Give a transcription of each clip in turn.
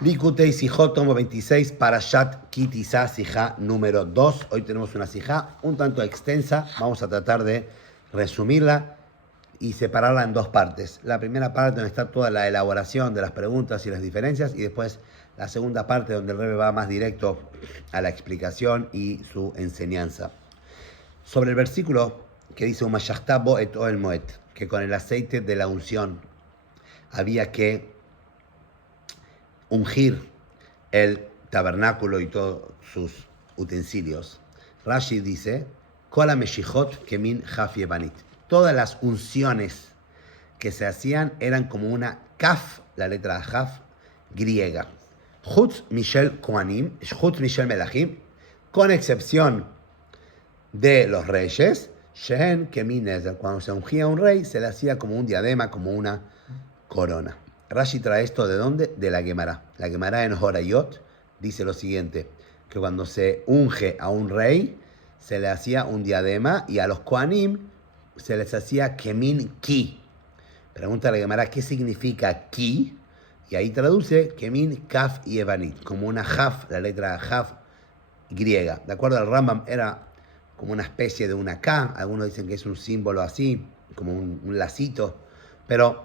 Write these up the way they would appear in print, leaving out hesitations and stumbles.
Likutei Sijot, tomo 26, Parashat Ki Tisa, Sijá número 2. Hoy tenemos una Sijá un tanto extensa. Vamos a tratar de resumirla y separarla en dos partes. La primera parte donde está toda la elaboración de las preguntas y las diferencias, y después la segunda parte donde el Rebbe va más directo a la explicación y su enseñanza. Sobre el versículo que dice Umashachta et Oel Moed, que con el aceite de la unción había que ungir el tabernáculo y todos sus utensilios. Rashi dice, Kola Meshijot Kemin Haf Yevanit. Todas las unciones que se hacían eran como una kaf, la letra Haf, griega. Chutz Mishel Kohanim, Chutz Mishel Melachim, con excepción de los reyes, Shehen Kemin Ezer. Cuando se ungía un rey, se le hacía como un diadema, como una corona. Rashi trae esto ¿de dónde? De la Gemara. La Gemara en Horayot dice lo siguiente, que cuando se unge a un rey, se le hacía un diadema y a los Kohanim se les hacía Kemin Ki. Pregunta la Gemara, ¿qué significa Ki? Y ahí traduce Kemin Kaf y Evanit, como una Haf, la letra Haf griega. De acuerdo al Rambam, era como una especie de una K. Algunos dicen que es un símbolo así, como un lacito, pero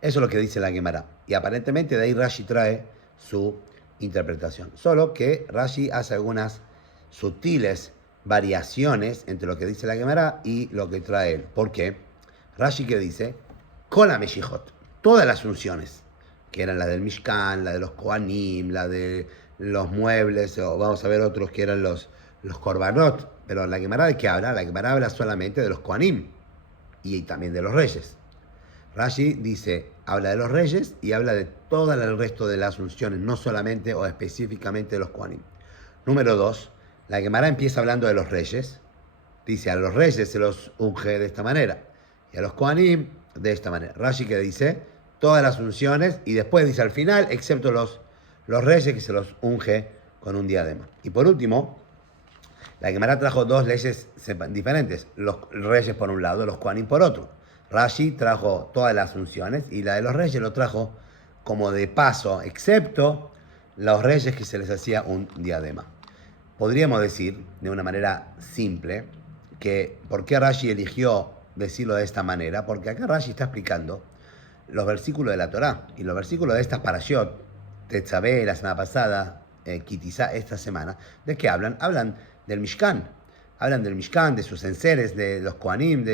eso es lo que dice la Gemara. Y aparentemente de ahí Rashi trae su interpretación. Solo que Rashi hace algunas sutiles variaciones entre lo que dice la Gemara y lo que trae él. ¿Por qué? Rashi que dice, Kola Meshijot, todas las unciones, que eran la del Mishkan, la de los Kohanim, la de los muebles, o vamos a ver otros que eran los Korbanot. Pero la Gemara ¿de qué habla? La Gemara habla solamente de los Kohanim y también de los reyes. Rashi dice, habla de los reyes y habla de todo el resto de las unciones, no solamente o específicamente de los Kohanim. Número 2, la Gemara empieza hablando de los reyes. Dice, a los reyes se los unge de esta manera y a los Kohanim de esta manera. Rashi que dice, todas las unciones y después dice al final, excepto los reyes que se los unge con un diadema. Y por último, la Gemara trajo dos leyes diferentes, los reyes por un lado, los Kohanim por otro. Rashi trajo todas las unciones y la de los reyes lo trajo como de paso, excepto los reyes que se les hacía un diadema. Podríamos decir, de una manera simple, que ¿por qué Rashi eligió decirlo de esta manera? Porque acá Rashi está explicando los versículos de la Torá y los versículos de estas parashot, Tetzaveh la semana pasada, Ki Tisa esta semana, ¿de qué hablan? Hablan del Mishkan. Hablan del Mishkan, de sus enseres, de los Kohanim,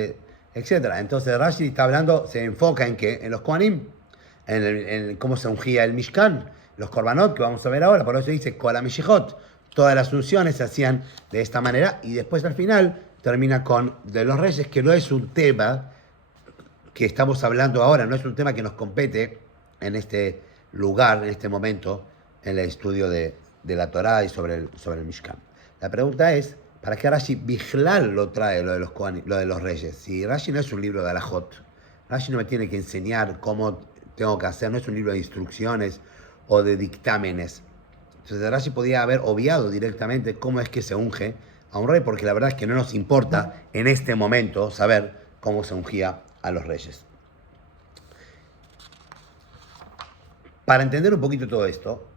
etc. Entonces Rashi está hablando, se enfoca en qué, en los Kohanim, en cómo se ungía el Mishkan, los Korbanot, que vamos a ver ahora, por eso dice Kola Meshijot, todas las unciones se hacían de esta manera, y después al final termina con de los reyes, que no es un tema que estamos hablando ahora, no es un tema que nos compete en este lugar, en este momento, en el estudio de la Torá y sobre el Mishkan. La pregunta es, ¿para qué Rashi Bichlal lo trae, lo de los reyes? Si Rashi no es un libro de alajot, Rashi no me tiene que enseñar cómo tengo que hacer, no es un libro de instrucciones o de dictámenes. Entonces Rashi podía haber obviado directamente cómo es que se unge a un rey, porque la verdad es que no nos importa en este momento saber cómo se ungía a los reyes. Para entender un poquito todo esto,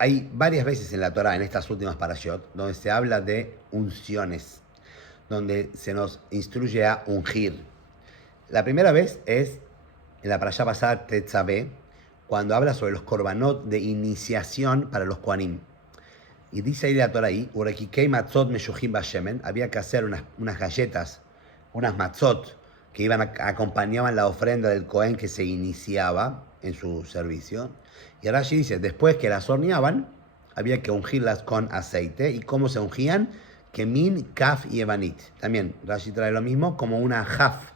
hay varias veces en la Torá, en estas últimas parashot, donde se habla de unciones, donde se nos instruye a ungir. La primera vez es en la parashá pasada Tetzaveh, cuando habla sobre los korbanot de iniciación para los Kohanim. Y dice ahí la Torá ahí, Urekikei matzot meshuchim bashemen, había que hacer unas galletas, unas matzot, que acompañaban la ofrenda del Kohen que se iniciaba en su servicio. Y Rashi dice, después que las horneaban, había que ungirlas con aceite. ¿Y cómo se ungían? Kemin, Kaf y Evanit. También Rashi trae lo mismo como una Haf,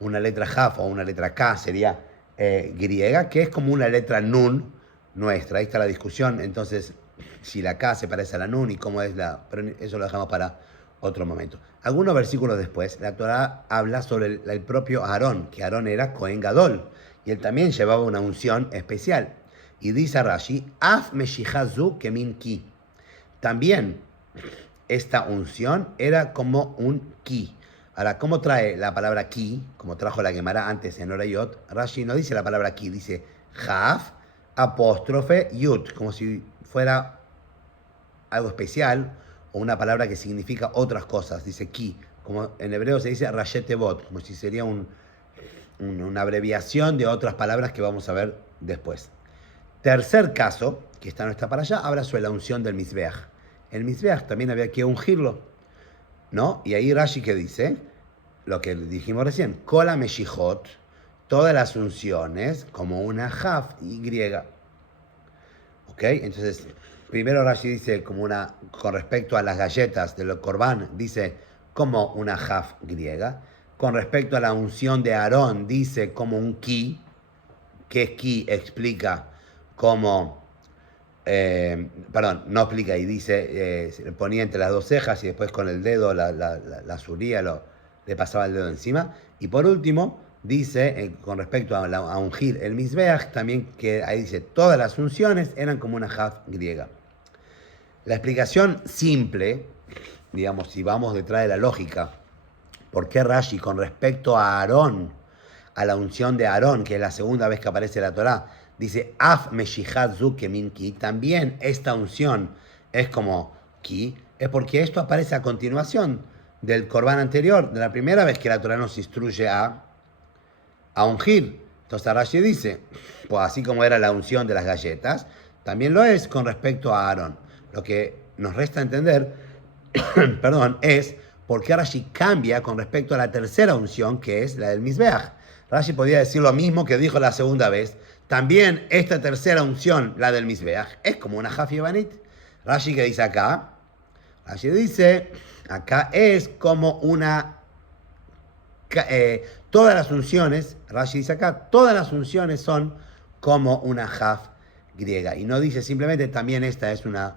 una letra Haf o una letra K sería griega, que es como una letra Nun nuestra. Ahí está la discusión, entonces, si la K se parece a la Nun y cómo es pero eso lo dejamos para otro momento. Algunos versículos después, la Torá habla sobre el propio Aarón, que Aarón era Kohen Gadol, y él también llevaba una unción especial. Y dice Rashi, Af Meshichazu Kemin Ki. También esta unción era como un Ki. Ahora, ¿cómo trae la palabra Ki? Como trajo la Gemara antes en Orayot, Rashi no dice la palabra Ki, dice Haf apóstrofe yud, como si fuera algo especial o una palabra que significa otras cosas. Dice ki, como en hebreo se dice rashetevot, como si sería una abreviación de otras palabras que vamos a ver después. Tercer caso, que está no está para allá, habla sobre la unción del Mizbeach. El Mizbeach también había que ungirlo, ¿no? Y ahí Rashi que dice, lo que dijimos recién, Kola Meshijot, todas las unciones, como una Jaf y griega. ¿Ok? Entonces, primero Rashi dice con respecto a las galletas de los Corban, dice como una Jaf griega. Con respecto a la unción de Aarón, dice como un ki, que es ki, explica como, no explica y dice, le ponía entre las dos cejas y después con el dedo la subía, le pasaba el dedo encima. Y por último, dice, con respecto a ungir el Mizbeach, también que ahí dice, todas las unciones eran como una Jaf griega. La explicación simple, digamos, si vamos detrás de la lógica, ¿por qué Rashi con respecto a Aarón, a la unción de Aarón, que es la segunda vez que aparece la Torá, dice Af Meshihat Zu Kemin Ki, también esta unción es como Ki, es porque esto aparece a continuación del Corban anterior, de la primera vez que la Torá nos instruye a ungir. Entonces Rashi dice, pues así como era la unción de las galletas, también lo es con respecto a Aarón. Lo que nos resta entender, es por qué Rashi cambia con respecto a la tercera unción, que es la del Mizbeach. Rashi podía decir lo mismo que dijo la segunda vez. También esta tercera unción, la del Mizbeach, es como una Jaf Yevanit. Rashi que dice acá, Rashi dice, acá es como una... todas las unciones, Rashi dice acá, todas las unciones son como una Jaf griega. Y no dice simplemente, también esta es una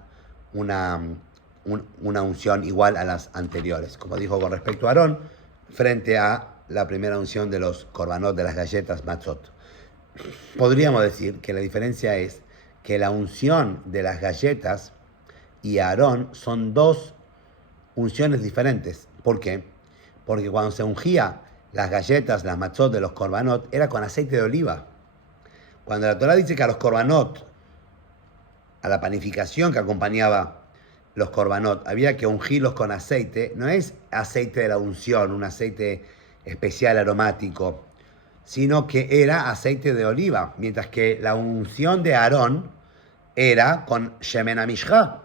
unción igual a las anteriores. Como dijo con respecto a Aarón, frente a la primera unción de los korbanot, de las galletas matzot. Podríamos decir que la diferencia es que la unción de las galletas y Aarón son dos unciones diferentes. ¿Por qué? Porque cuando se ungía las galletas, las matzot de los korbanot, era con aceite de oliva. Cuando la Torá dice que a los korbanot, a la panificación que acompañaba los korbanot, había que ungirlos con aceite, no es aceite de la unción, un aceite especial aromático, sino que era aceite de oliva, mientras que la unción de Aarón era con shemen hamishcha,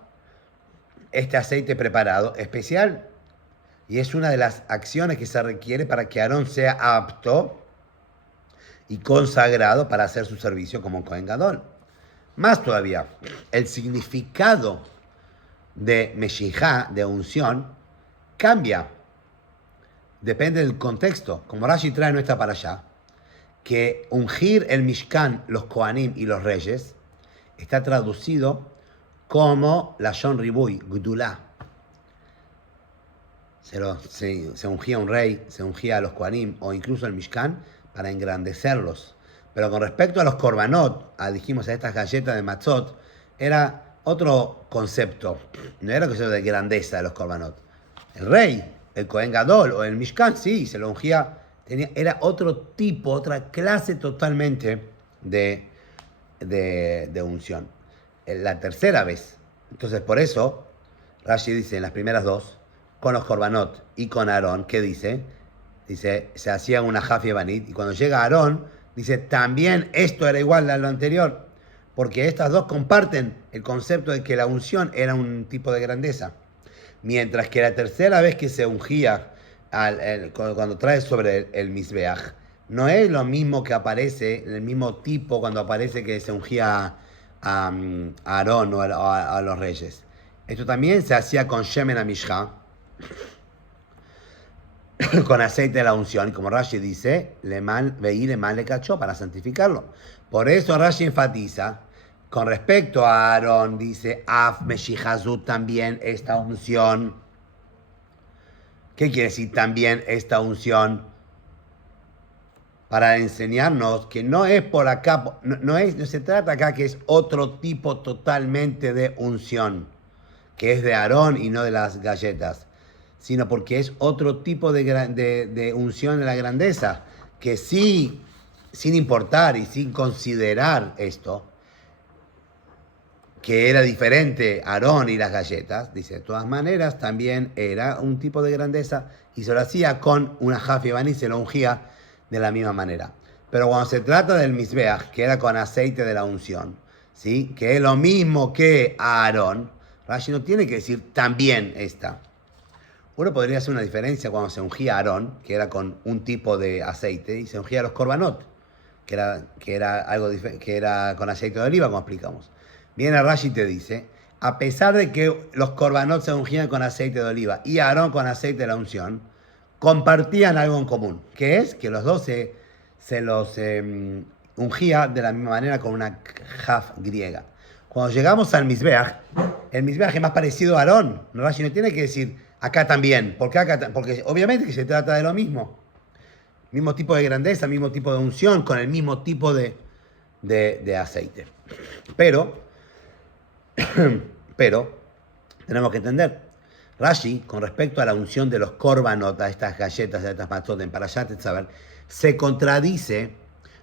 este aceite preparado especial, y es una de las acciones que se requiere para que Aarón sea apto y consagrado para hacer su servicio como Kohen Gadol. Más todavía, el significado de Meshijá, de unción, cambia. Depende del contexto. Como Rashi trae nuestra para allá, que ungir el Mishkan, los Kohanim y los reyes, está traducido como la Shon Ribui, Gdulá. Se ungía un rey, se ungía a los Kohanim o incluso el Mishkan para engrandecerlos. Pero con respecto a los Korbanot, dijimos a estas galletas de matzot, era otro concepto. No era concepto de grandeza de los Korbanot. El rey, el Kohen Gadol o el Mishkan, sí, se lo ungía. Era otro tipo, otra clase totalmente de unción. La tercera vez. Entonces, por eso, Rashi dice en las primeras dos, con los Korbanot y con Aarón, ¿qué dice? Dice, se hacía una Jaf Yevanit, y cuando llega Aarón, dice, también esto era igual a lo anterior, porque estas dos comparten el concepto de que la unción era un tipo de grandeza. Mientras que la tercera vez que se ungía, cuando trae sobre el Mizbeach, no es lo mismo que aparece, el mismo tipo cuando aparece que se ungía a Aarón o a los reyes. Esto también se hacía con Shemen HaMishcha, con aceite de la unción, como Rashi dice, veí le mal le cachó, para santificarlo. Por eso Rashi enfatiza, con respecto a Aarón, dice, Af Meshihazut, también esta unción. ¿Qué quiere decir también esta unción? Para enseñarnos que no es por acá, no se trata acá que es otro tipo totalmente de unción, que es de Aarón y no de las galletas, sino porque es otro tipo de unción de la grandeza, que sí, sin importar y sin considerar esto, que era diferente Aarón y las galletas, dice, de todas maneras también era un tipo de grandeza y se lo hacía con una Jaf y se lo ungía de la misma manera. Pero cuando se trata del Mizbeach, que era con aceite de la unción, ¿sí? Que es lo mismo que Aarón, Rashi no tiene que decir también esta. Uno podría hacer una diferencia cuando se ungía a Aarón, que era con un tipo de aceite, y se ungía a los korbanot, que era con aceite de oliva, como explicamos. Viene Rashi y te dice, a pesar de que los korbanot se ungían con aceite de oliva y Aarón con aceite de la unción, compartían algo en común, que es que los dos se los ungía de la misma manera con una jaf griega. Cuando llegamos al Mizbeach, el Mizbeach es más parecido a Aarón. Rashi no tiene que decir acá también, porque obviamente que se trata de lo mismo. Mismo tipo de grandeza, mismo tipo de unción, con el mismo tipo de aceite. Pero tenemos que entender, Rashi, con respecto a la unción de los korbanot, a estas galletas, a estas matzot en Parashat Tetzaver, se contradice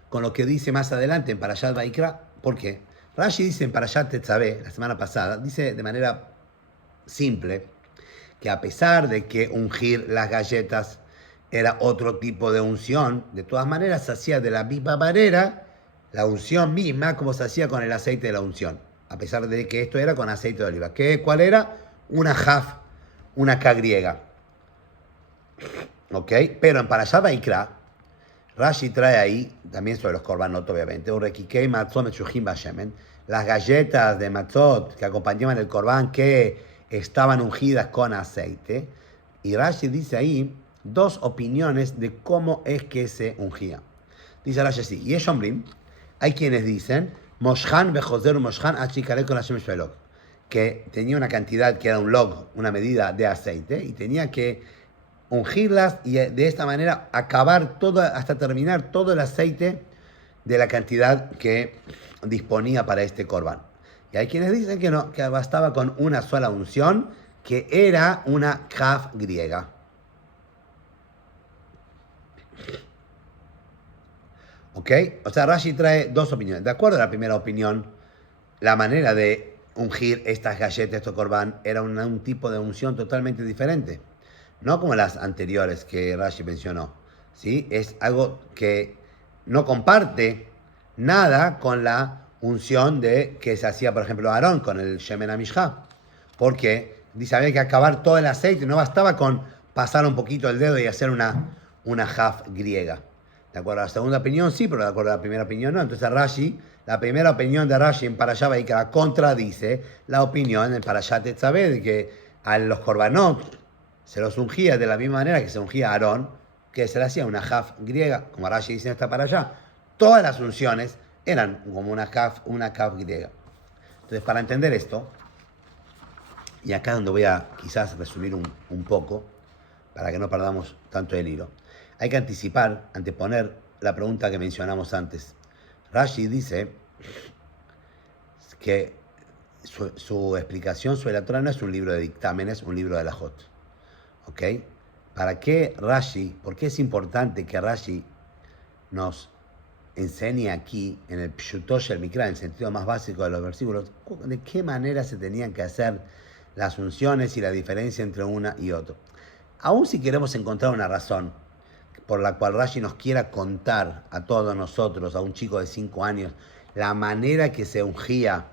con lo que dice más adelante en Parashat Vaikra. ¿Por qué? Rashi dice en Parashat Tetzaver, la semana pasada, dice de manera simple, que a pesar de que ungir las galletas era otro tipo de unción, de todas maneras se hacía de la misma manera la unción misma como se hacía con el aceite de la unción, a pesar de que esto era con aceite de oliva. ¿Cuál era? Una jaf, una K griega. ¿Ok? Pero en Parashat Vaikra, Rashi trae ahí, también sobre los korbanot obviamente, las galletas de matzot que acompañaban el korban que estaban ungidas con aceite. Y Rashi dice ahí dos opiniones de cómo es que se ungía. Dice Rashi así, y hay quienes dicen, Moshan bejozer Moshan achikare con Hashem shvelok, que tenía una cantidad que era un log, una medida de aceite, y tenía que ungirlas y de esta manera acabar todo, hasta terminar todo el aceite de la cantidad que disponía para este korban. Y hay quienes dicen que no, que bastaba con una sola unción, que era una kaf griega. ¿Ok? O sea, Rashi trae dos opiniones. De acuerdo a la primera opinión, la manera de ungir estas galletas, estos korban, era un tipo de unción totalmente diferente. No como las anteriores que Rashi mencionó. ¿Sí? Es algo que no comparte nada con la unción que se hacía, por ejemplo, Aarón con el Shemen HaMishcha. Porque dice, había que acabar todo el aceite, no bastaba con pasar un poquito el dedo y hacer una jaf griega. De acuerdo a la segunda opinión, sí, pero de acuerdo a la primera opinión, no. Entonces Rashi, la primera opinión de Rashi en Parashat Vaikra contradice la opinión en Parashat Tetzaver, de que a los korbanot se los ungía de la misma manera que se ungía a Aarón, que se le hacía una jaf griega, como Rashi dice en esta para allá. Todas las unciones eran como una jaf griega. Entonces, para entender esto, y acá es donde voy a quizás resumir un poco, para que no perdamos tanto el hilo, hay que anteponer la pregunta que mencionamos antes. Rashi dice que su explicación sobre la Torah no es un libro de dictámenes, un libro de halajot. ¿Ok? ¿Para qué Rashi, por qué es importante que Rashi nos enseñe aquí, en el Pshutosh el Mikra, en el sentido más básico de los versículos, de qué manera se tenían que hacer las unciones y la diferencia entre una y otra? Aún si queremos encontrar una razón por la cual Rashi nos quiera contar a todos nosotros, a un chico de 5 años, la manera que se ungía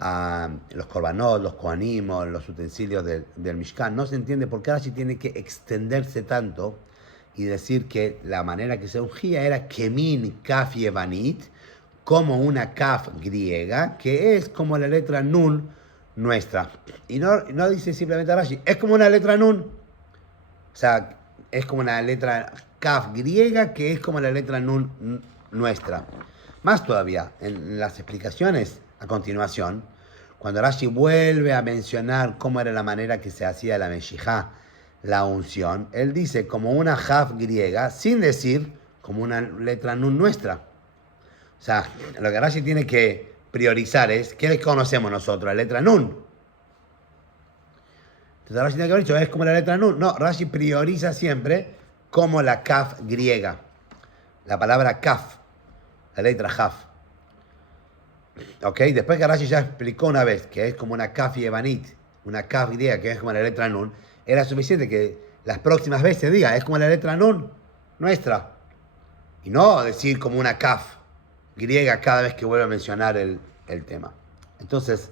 a los korbanot, los kohanim, los utensilios del Mishkan, no se entiende por qué Rashi tiene que extenderse tanto y decir que la manera que se ungía era kemin kaf yevanit, como una kaf griega, que es como la letra nun nuestra. Y no dice simplemente Rashi, es como una letra nun. O sea, es como una letra kaf griega que es como la letra nun nuestra. Más todavía, en las explicaciones a continuación, cuando Rashi vuelve a mencionar cómo era la manera que se hacía la meshijá, la unción, él dice como una jaf griega, sin decir como una letra nun nuestra. O sea, lo que Rashi tiene que priorizar es, ¿qué conocemos nosotros? La letra nun. Entonces Rashi tiene que haber dicho, es como la letra nun. No, Rashi prioriza siempre como la kaf griega. La palabra kaf, la letra jaf. ¿Ok? Después que Rashi ya explicó una vez que es como una kaf yevanit, una kaf griega que es como la letra nun, era suficiente que las próximas veces diga, es como la letra nun nuestra. Y no decir como una kaf griega cada vez que vuelva a mencionar el tema. Entonces,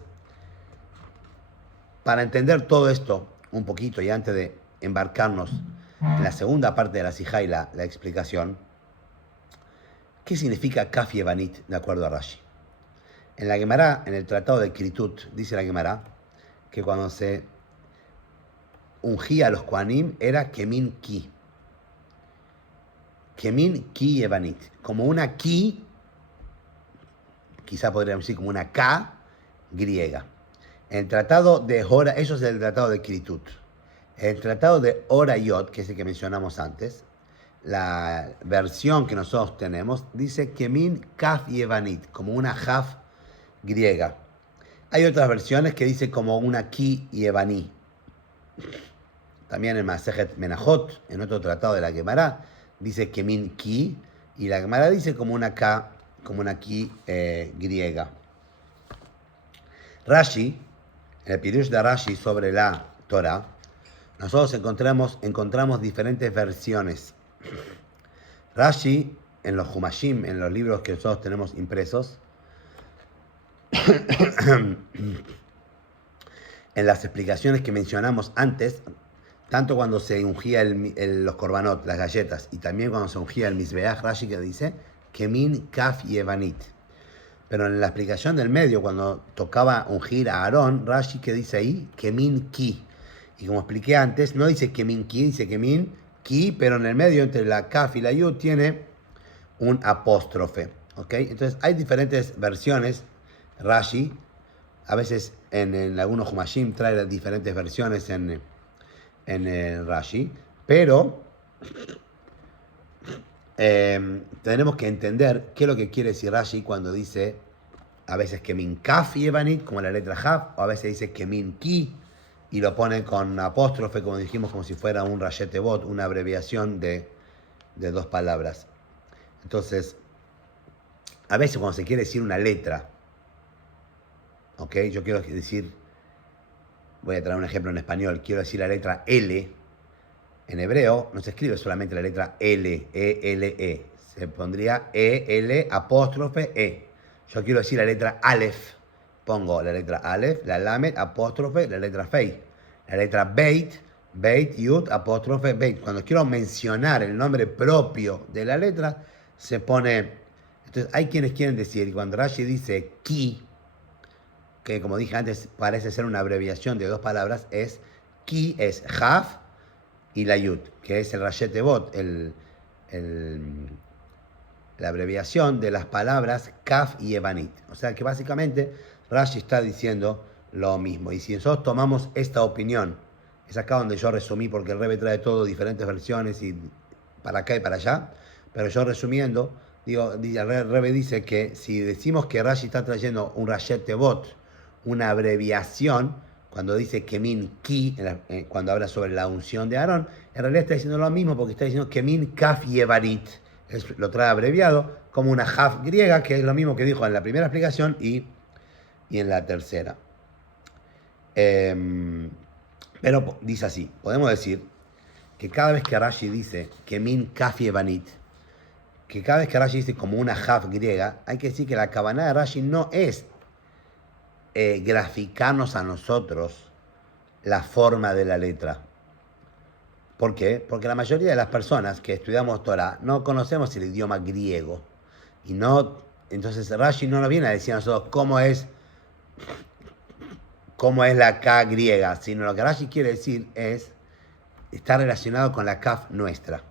para entender todo esto un poquito y antes de embarcarnos en la segunda parte de la sijá y la explicación, ¿qué significa kaf yevanit de acuerdo a Rashi? En la Gemara, en el tratado de Kritut, dice la Gemara que cuando se ungía a los Kohanim era Kemin Ki. Kemin Ki Yevanit. Como una Ki, quizá podríamos decir como una K griega. En el tratado de Hora, eso es el tratado de Kritut. En el tratado de Horayot, que es el que mencionamos antes, la versión que nosotros tenemos dice Kemin Kaf Yevanit, como una Jaf griega. Hay otras versiones que dice como una Ki Yevaní. También en Masejet Menachot, en otro tratado de la Gemara, dice Kemin Ki, y la Gemara dice como una K, como una Ki griega. Rashi, en el Pirush de Rashi sobre la Torah, nosotros encontramos diferentes versiones. Rashi, en los Humashim, en los libros que nosotros tenemos impresos, en las explicaciones que mencionamos antes, tanto cuando se ungía los korbanot, las galletas, y también cuando se ungía el Mizbeach, Rashi que dice Kemin Kaf Yevanit. Pero en la explicación del medio, cuando tocaba ungir a Aarón, Rashi que dice ahí Kemin Ki. Y como expliqué antes, no dice Kemin Ki, dice Kemin Ki, pero en el medio, entre la Kaf y la Yud, tiene un apóstrofe. ¿Ok? Entonces hay diferentes versiones. Rashi, a veces en algunos Humashim trae las diferentes versiones en Rashi, pero tenemos que entender qué es lo que quiere decir Rashi cuando dice a veces Kemin Kaf Yevanit, como la letra Jaf, o a veces dice Kemin Ki, y lo pone con apóstrofe, como dijimos, como si fuera un Rayete Bot, una abreviación de dos palabras. Entonces, a veces cuando se quiere decir una letra, ¿ok? Yo quiero decir, voy a traer un ejemplo en español, quiero decir la letra L. En hebreo no se escribe solamente la letra L, E-L-E. Se pondría E-L apóstrofe E. Yo quiero decir la letra Aleph. Pongo la letra Aleph, la Lamed, apóstrofe, la letra Fei. La letra Beit, Beit, Yud, apóstrofe, Beit. Cuando quiero mencionar el nombre propio de la letra, se pone... Entonces hay quienes quieren decir, cuando Rashi dice Ki, que como dije antes parece ser una abreviación de dos palabras, es Ki, es Jaf y la Yud, que es el Rayete Bot, la abreviación de las palabras Kaf y Evanit. O sea que básicamente Rashi está diciendo lo mismo. Y si nosotros tomamos esta opinión, es acá donde yo resumí, porque el Rebbe trae todo, diferentes versiones y para acá y para allá, pero yo resumiendo, digo, el Rebbe dice que si decimos que Rashi está trayendo un Rayete Bot, una abreviación, cuando dice Kemin Ki, cuando habla sobre la unción de Aarón, en realidad está diciendo lo mismo porque está diciendo Kemin Kaf Yevarit. Lo trae abreviado como una Jaf griega, que es lo mismo que dijo en la primera explicación y en la tercera. Pero dice así, podemos decir que cada vez que Rashi dice Kemin Kaf Yevanit, que cada vez que Rashi dice como una Jaf griega, hay que decir que la kabaná de Rashi no es graficarnos a nosotros la forma de la letra. ¿Por qué? Porque la mayoría de las personas que estudiamos Torah no conocemos el idioma griego. Y no, entonces Rashi no nos viene a decir a nosotros cómo es la K griega, sino lo que Rashi quiere decir es, está relacionado con la Kaf nuestra.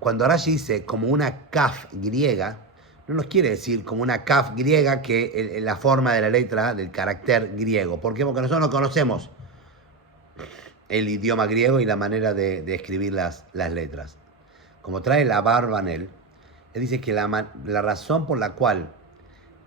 Cuando Rashi dice como una Kaf griega, no nos quiere decir como una Kaf griega que la forma de la letra, del carácter griego. ¿Por qué? Porque nosotros no conocemos el idioma griego y la manera de escribir las letras. Como trae la Barbanel, él dice que la razón por la cual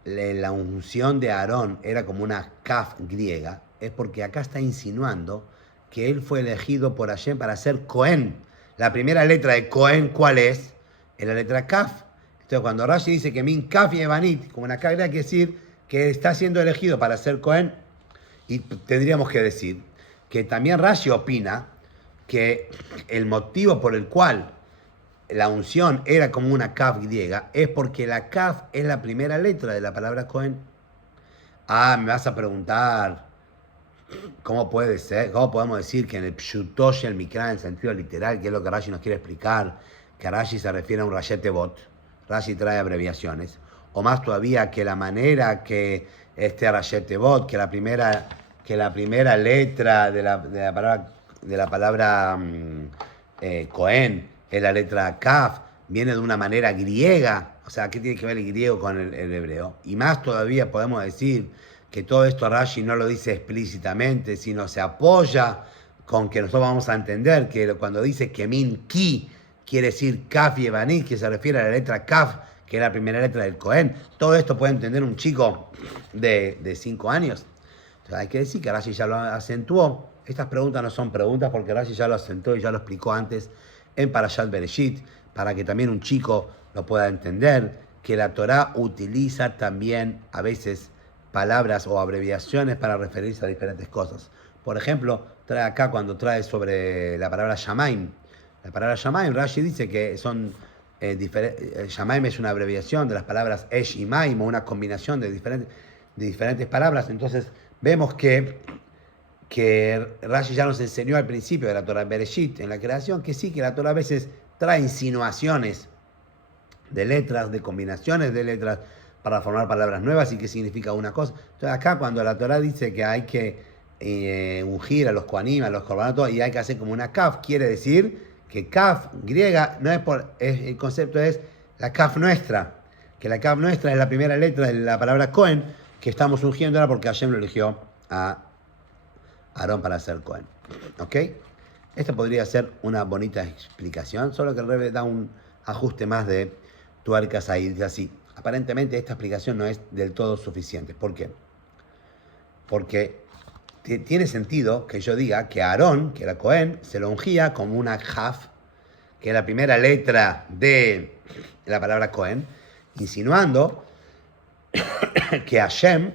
la unción de Aarón era como una Kaf griega es porque acá está insinuando que él fue elegido por Hashem para ser Cohen. La primera letra de Cohen, ¿cuál es? Es la letra Kaf. Entonces, cuando Rashi dice que min kaf y evanit, como una cabra, quiere decir que está siendo elegido para ser Cohen, y tendríamos que decir que también Rashi opina que el motivo por el cual la unción era como una kaf griega es porque la kaf es la primera letra de la palabra Cohen. Me vas a preguntar, ¿cómo puede ser? ¿Cómo podemos decir que en el Pshutosh el Mikra, en el sentido literal, que es lo que Rashi nos quiere explicar, que Rashi se refiere a un Rayete Bot? Rashi trae abreviaciones. O más todavía, que la manera que este Rayete Bot, que la primera letra de la palabra Cohen es la letra Kaf, viene de una manera griega. O sea, ¿qué tiene que ver el griego con el hebreo? Y más todavía podemos decir que todo esto Rashi no lo dice explícitamente, sino se apoya con que nosotros vamos a entender que cuando dice Kemin Ki, quiere decir Kaf y Evanit, que se refiere a la letra Kaf, que es la primera letra del Cohen. Todo esto puede entender un chico de 5 años. Entonces hay que decir que Rashi ya lo acentuó. Estas preguntas no son preguntas porque Rashi ya lo acentuó y ya lo explicó antes en Parashat Bereshit, para que también un chico lo pueda entender, que la Torá utiliza también a veces palabras o abreviaciones para referirse a diferentes cosas. Por ejemplo, trae acá cuando trae sobre la palabra Shamaim. La palabra Shamaim, Rashi dice que son Shamaim es una abreviación de las palabras Esh y Maim, o una combinación de diferentes palabras. Entonces vemos que Rashi ya nos enseñó al principio de la Torah Bereshit, en la creación, que sí, que la Torah a veces trae insinuaciones de letras, de combinaciones de letras, para formar palabras nuevas y que significa una cosa. Entonces acá cuando la Torah dice que hay que ungir a los kohanim, a los corbanotos, y hay que hacer como una kaf, quiere decir que kaf griega, no es el concepto es la kaf nuestra, que la kaf nuestra es la primera letra de la palabra Cohen, que estamos ungiendo ahora porque Hashem lo eligió a Aarón para ser Cohen. ¿Ok? Esto podría ser una bonita explicación, solo que el Rebbe da un ajuste más de tuercas ahí, dice así. Aparentemente esta explicación no es del todo suficiente. ¿Por qué? Porque tiene sentido que yo diga que Aarón, que era Cohen, se lo ungía como una Jaf, que es la primera letra de la palabra Cohen, insinuando que Hashem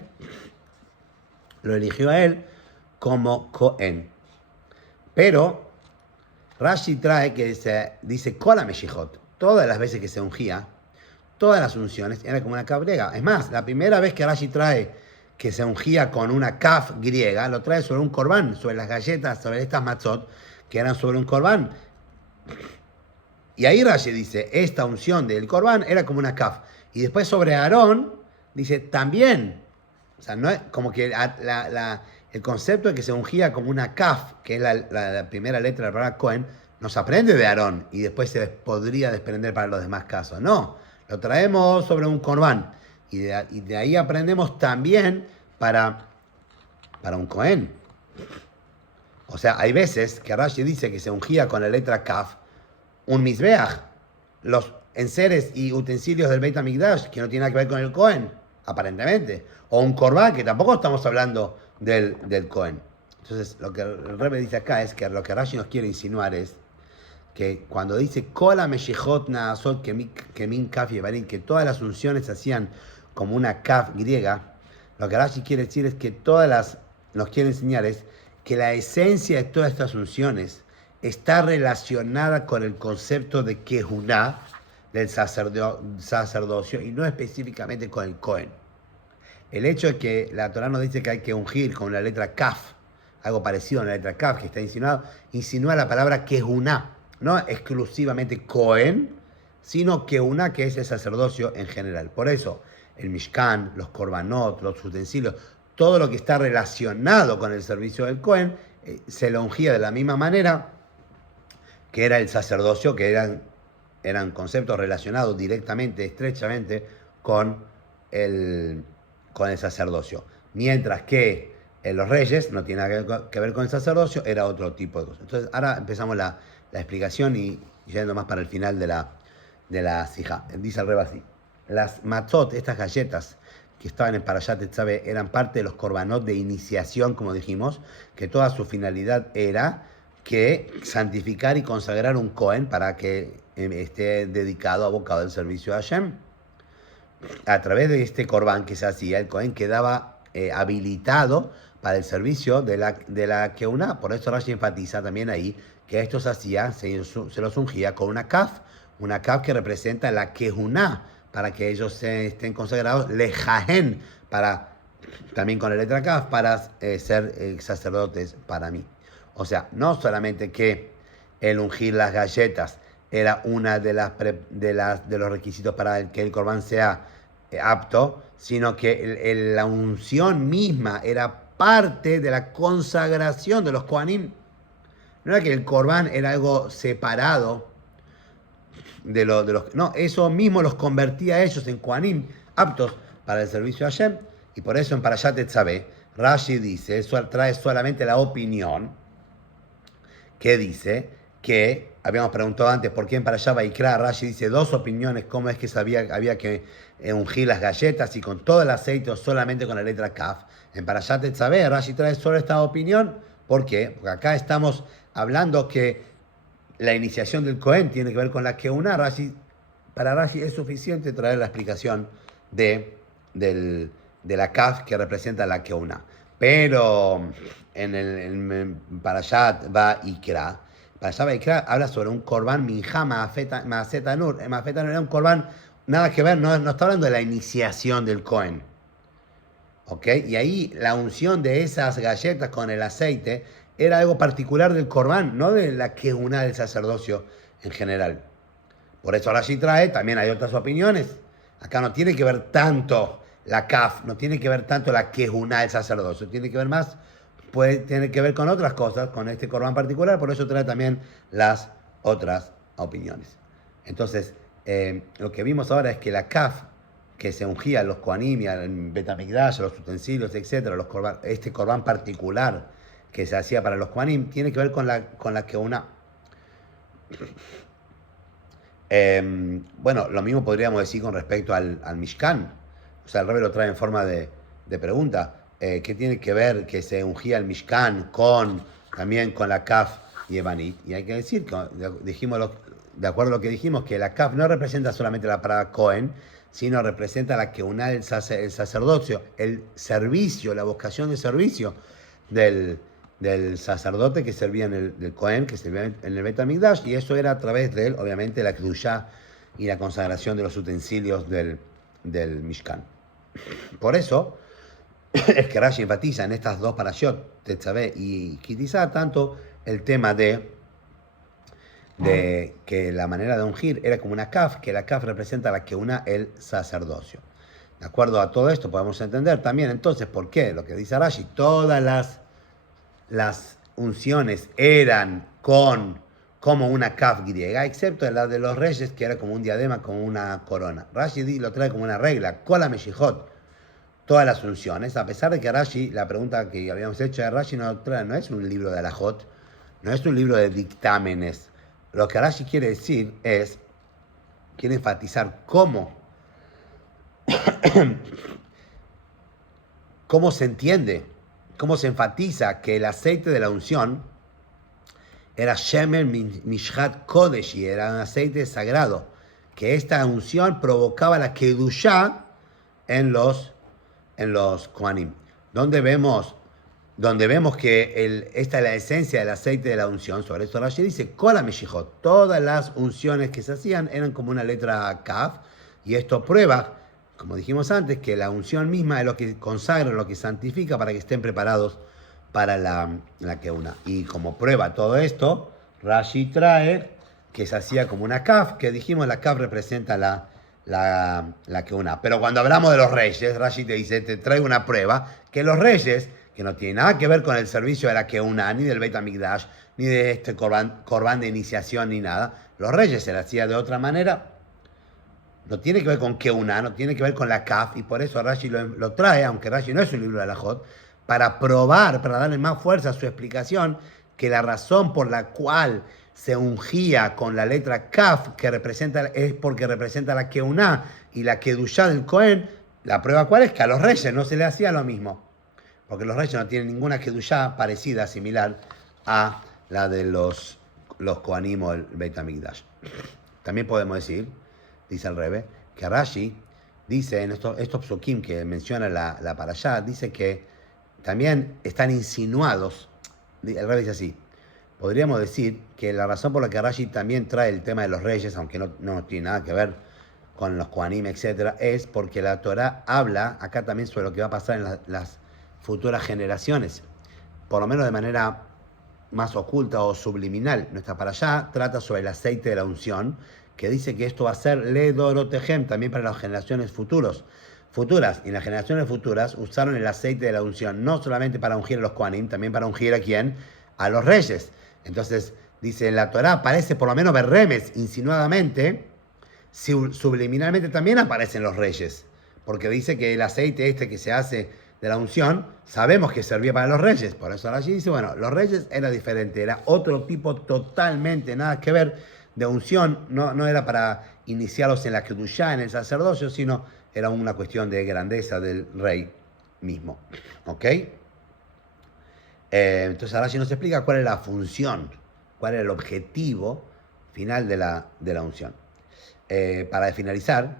lo eligió a él como Cohen. Pero Rashi trae que dice Kola Meshijot. Todas las veces que se ungía, todas las unciones eran como una kaf griega. Es más, la primera vez que Rashi trae que se ungía con una kaf griega, lo trae sobre un corbán, sobre las galletas, sobre estas matzot, que eran sobre un corbán. Y ahí Rashi dice, esta unción del corbán era como una kaf. Y después sobre Aarón, dice también. O sea, no es como que el concepto de que se ungía como una kaf, que es la primera letra de la palabra Cohen, nos aprende de Aarón y después se podría desprender para los demás casos. No, lo traemos sobre un corbán y de ahí aprendemos también para un Cohen. O sea, hay veces que Rashi dice que se ungía con la letra kaf un mizbeach, los enseres y utensilios del Beit HaMikdash, que no tiene nada que ver con el Cohen, aparentemente. O un corbán, que tampoco estamos hablando del Cohen. Entonces, lo que el Rebbe dice acá es que lo que Rashi nos quiere insinuar es que cuando dice Kola Meshijot Naasot Kemin Kaf Yevarim, que todas las unciones se hacían como una kaf griega, lo que Rashi quiere decir es que nos quiere enseñar es que la esencia de todas estas unciones está relacionada con el concepto de Kehuná, del sacerdocio, y no específicamente con el Cohen. El hecho de que la Torah nos dice que hay que ungir con la letra Kaf, algo parecido a la letra Kaf que está insinuado, insinúa la palabra Kehuná, no exclusivamente Cohen, sino Kehuná, que es el sacerdocio en general. Por eso, el Mishkan, los Korbanot, los utensilios, todo lo que está relacionado con el servicio del Cohen, se lo ungía de la misma manera que era el sacerdocio, que eran conceptos relacionados directamente, estrechamente con el sacerdocio. Mientras que los reyes no tienen nada que ver con el sacerdocio, era otro tipo de cosas. Entonces, ahora empezamos la explicación y yendo más para el final de la sija. Dice el Rebbe así: las matzot, estas galletas que estaban en Parashat Tetzaveh, eran parte de los korbanot de iniciación, como dijimos, que toda su finalidad era que santificar y consagrar un Cohen para que esté dedicado, abocado al servicio a Hashem. A través de este Corban que se hacía, el Cohen quedaba habilitado para el servicio de la Keuná. Por eso Rashi enfatiza también ahí que esto se hacía, se los ungía con una kaf que representa la Keuná, para que ellos estén consagrados, lejahen, también con la letra kaf, para ser sacerdotes para mí. O sea, no solamente que el ungir las galletas era una de los requisitos para que el Corban sea apto, sino que la unción misma era parte de la consagración de los Kohanim. No era que el Corban era algo separado de los... No, eso mismo los convertía a ellos en Kohanim aptos para el servicio a Hashem. Y por eso en Parashat Tetzaveh, Rashi dice, eso trae solamente la opinión que dice que, habíamos preguntado antes por qué en Parashat Vaikra Rashi dice dos opiniones, cómo es que había que ungir las galletas y con todo el aceite o solamente con la letra Kaf. En Parashat Tetzaveh Rashi trae solo esta opinión. ¿Por qué? Porque acá estamos hablando que la iniciación del Cohen tiene que ver con la Keuná. Para Rashi es suficiente traer la explicación de la Kaf que representa la Keuná. Pero en Parashat Vaikra, habla sobre un Corban Minjá Maasetanur. Maasetanur era un Corban, nada que ver, no está hablando de la iniciación del Cohen. ¿Ok? Y ahí la unción de esas galletas con el aceite era algo particular del Corban, no de la Keuná del sacerdocio en general. Por eso Rashi trae, también hay otras opiniones. Acá no tiene que ver tanto la Kaf, no tiene que ver tanto la Keuná del sacerdocio, tiene que ver más, tiene que ver con otras cosas, con este Corban particular, por eso trae también las otras opiniones. Entonces, lo que vimos ahora es que la Kaf, que se ungía a los Kohanim, al Betamigdash, a los utensilios, etc., este Corban particular que se hacía para los Kohanim, tiene que ver con la Keuná. Bueno, lo mismo podríamos decir con respecto al Mishkan. O sea, el Rebbe lo trae en forma de pregunta. ¿Qué tiene que ver que se ungía el Mishkan también con la Kaf y Ebanit? Y hay que decir, de acuerdo a lo que dijimos, que la Kaf no representa solamente la palabra Cohen, sino representa la Keuná del sacerdocio, el servicio, la vocación de servicio del sacerdote que servía del Cohen, que servía en el Bet HaMikdash, y eso era a través de él, obviamente, la Kedushá y la consagración de los utensilios del Mishkan. Por eso es que Rashi enfatiza en estas dos parashot, Tetzaveh y Kitizá, tanto el tema de que la manera de ungir era como una kaf, que la kaf representa la Keuná, el sacerdocio. De acuerdo a todo esto podemos entender también entonces por qué, lo que dice Rashi, todas las unciones eran como una kaf griega, excepto la de los reyes, que era como un diadema, como una corona. Rashi lo trae como una regla, Kol HaMeshijot, todas las unciones, a pesar de que Rashi, la pregunta que habíamos hecho de Rashi no es un libro de alajot, no es un libro de dictámenes. Lo que Rashi quiere decir quiere enfatizar cómo se entiende, cómo se enfatiza que el aceite de la unción era Shemer Mishhat Kodesh, y era un aceite sagrado, que esta unción provocaba la Kedushá en los Kohanim. Donde vemos que esta es la esencia del aceite de la unción. Sobre esto Rashi dice, Kol HaMeshijot, todas las unciones que se hacían eran como una letra Kaf, y esto prueba, como dijimos antes, que la unción misma es lo que consagra, lo que santifica para que estén preparados para la Keuná. Y como prueba todo esto, Rashi trae que se hacía como una Kaf, que dijimos la Kaf representa la Keuná. Pero cuando hablamos de los reyes, Rashi te trae una prueba que los reyes, que no tiene nada que ver con el servicio de la Keuná, ni del Beit HaMikdash, ni de este Corban de iniciación, ni nada. Los reyes se lo hacía de otra manera. No tiene que ver con Keuná, no tiene que ver con la Kaf, y por eso Rashi lo trae, aunque Rashi no es un libro de alajot, para probar, para darle más fuerza a su explicación, que la razón por la cual se ungía con la letra Kaf, es porque representa la Keuná y la Kedushá del Cohen. La prueba cuál es que a los reyes no se le hacía lo mismo, porque los reyes no tienen ninguna Kedushá parecida, similar a la de los Kohanim o el Beit HaMikdash. también podemos decir, dice el Rebbe, que Rashi dice en estos psukim que menciona la parashá, dice que también están insinuados, el Rebbe dice así, podríamos decir que la razón por la que Rashi también trae el tema de los reyes, aunque no tiene nada que ver con los Kohanim, etc., es porque la Torah habla acá también sobre lo que va a pasar en las futuras generaciones, por lo menos de manera más oculta o subliminal. Nuestra parashá trata sobre el aceite de la unción, que dice que esto va a ser ledorotejem, también para las generaciones futuras. Y en las generaciones futuras usaron el aceite de la unción, no solamente para ungir a los Kohanim, también para ungir a quién, a los reyes. Entonces, dice, en la Torah aparece por lo menos berremes, insinuadamente, subliminalmente también aparecen los reyes, porque dice que el aceite este que se hace de la unción, sabemos que servía para los reyes, por eso allí dice, bueno, los reyes era diferente, era otro tipo totalmente, nada que ver, de unción, no era para iniciarlos en la kedushá, en el sacerdocio, sino era una cuestión de grandeza del rey mismo, ¿ok? Entonces ahora sí nos explica cuál es la función, cuál es el objetivo final de la unción. Para finalizar,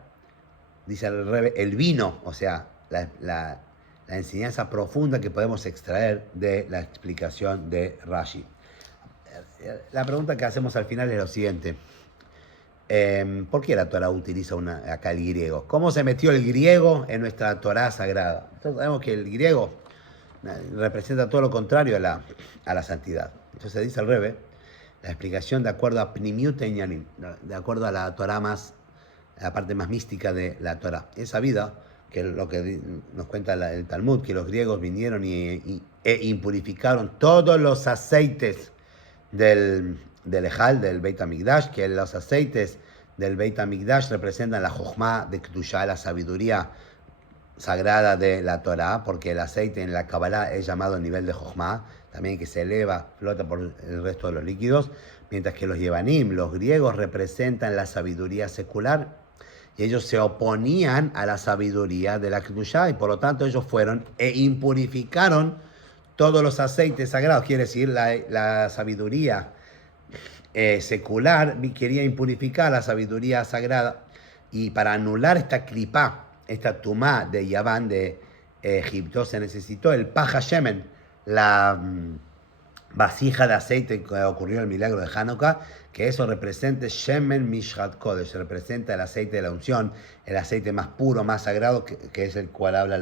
dice el Rebbe, el vino, o sea, la enseñanza profunda que podemos extraer de la explicación de Rashi. La pregunta que hacemos al final es lo siguiente. ¿Por qué la Torah utiliza acá el griego? ¿Cómo se metió el griego en nuestra Torah sagrada? Entonces sabemos que el griego representa todo lo contrario a la santidad. Entonces dice el Rebbe, la explicación de acuerdo a Pnimiut Einyanim, de acuerdo a la Torah la parte más mística de la Torah. Es sabido que lo que nos cuenta el Talmud, que los griegos vinieron e impurificaron todos los aceites del Ejal, del Beit HaMikdash, que los aceites del Beit HaMikdash representan la Jochma de Kedushá, la sabiduría sagrada de la Torah, porque el aceite en la Kabbalah es llamado el nivel de Jochma, también que se eleva, flota por el resto de los líquidos, mientras que los Yevanim, los griegos, representan la sabiduría secular, y ellos se oponían a la sabiduría de la Kedushá, y por lo tanto ellos fueron e impurificaron todos los aceites sagrados, quiere decir, la sabiduría secular quería impurificar la sabiduría sagrada, y para anular esta clipá, esta tumá de Yaván, de Egipto, se necesitó el paja shemen, la vasija de aceite que ocurrió el milagro de Hanukkah, que eso representa Shemen Mishhat Kodesh, representa el aceite de la unción, el aceite más puro, más sagrado, que es el cual habla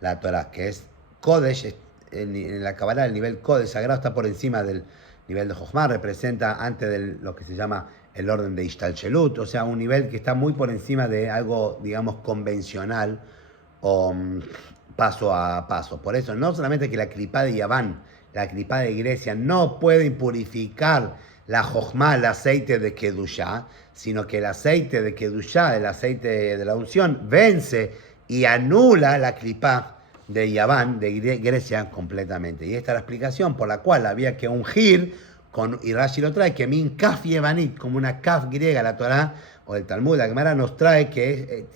la Torah, que es Kodesh. En la Kabbalah el nivel Kodesh sagrado está por encima del nivel de Jochma, representa antes de lo que se llama el orden de Ishtalchelut, o sea, un nivel que está muy por encima de algo, digamos, convencional o paso a paso. Por eso, no solamente que la clipá de Yaván, la clipá de Grecia, no puede impurificar la Jochma, el aceite de Kedushá, sino que el aceite de Kedushá, el aceite de la unción, vence y anula la clipá de Yaván, de Grecia, completamente. Y esta es la explicación por la cual había que ungir, y Rashi lo trae, que min kaf yevanit, como una kaf griega, la Torah o el Talmud, la Gemara nos trae que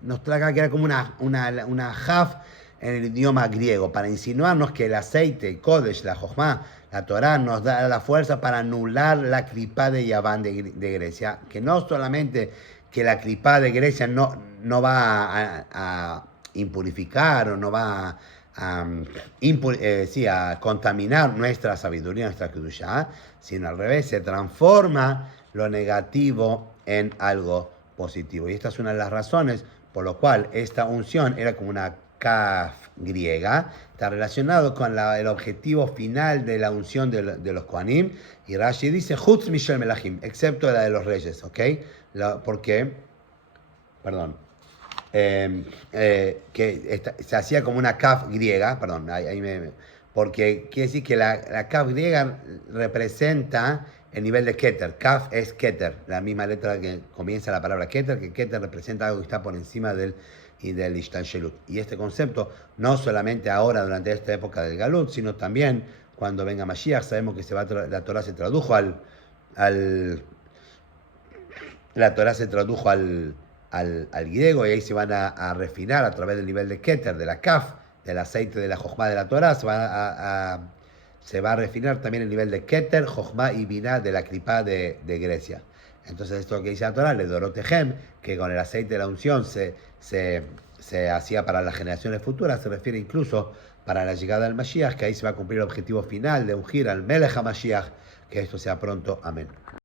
que era como una jaf en el idioma griego, para insinuarnos que el aceite, el Kodesh, la Jochma, la Torah, nos da la fuerza para anular la clipá de Yaván de Grecia, que no solamente que la clipá de Grecia no va a impurificar o no va a contaminar nuestra sabiduría, nuestra Kedushá, sino al revés, se transforma lo negativo en algo positivo. Y esta es una de las razones por lo cual esta unción era como una kaf griega, está relacionado con el objetivo final de la unción de los Kohanim, y Rashi dice, Chutz Mishel Melachim, excepto la de los reyes, ¿ok? Porque, perdón, se hacía como una kaf griega, perdón, porque quiere decir que la kaf griega representa el nivel de Keter. Kaf es Keter, la misma letra que comienza la palabra Keter, que Keter representa algo que está por encima del Ishtalshelut. Y este concepto, no solamente ahora durante esta época del Galut, sino también cuando venga Mashiach, sabemos que la Torah se tradujo al griego, y ahí se van a refinar a través del nivel de Keter, de la Kaf, del aceite de la Jochma de la Torah, se va a refinar también el nivel de Keter, Jochma y Binah de la Clipá de Grecia. Entonces esto que dice la Torah, le Dorotejem, que con el aceite de la unción se hacía para las generaciones futuras, se refiere incluso para la llegada del Mashiach, que ahí se va a cumplir el objetivo final de ungir al Melech HaMashiach, que esto sea pronto. Amén.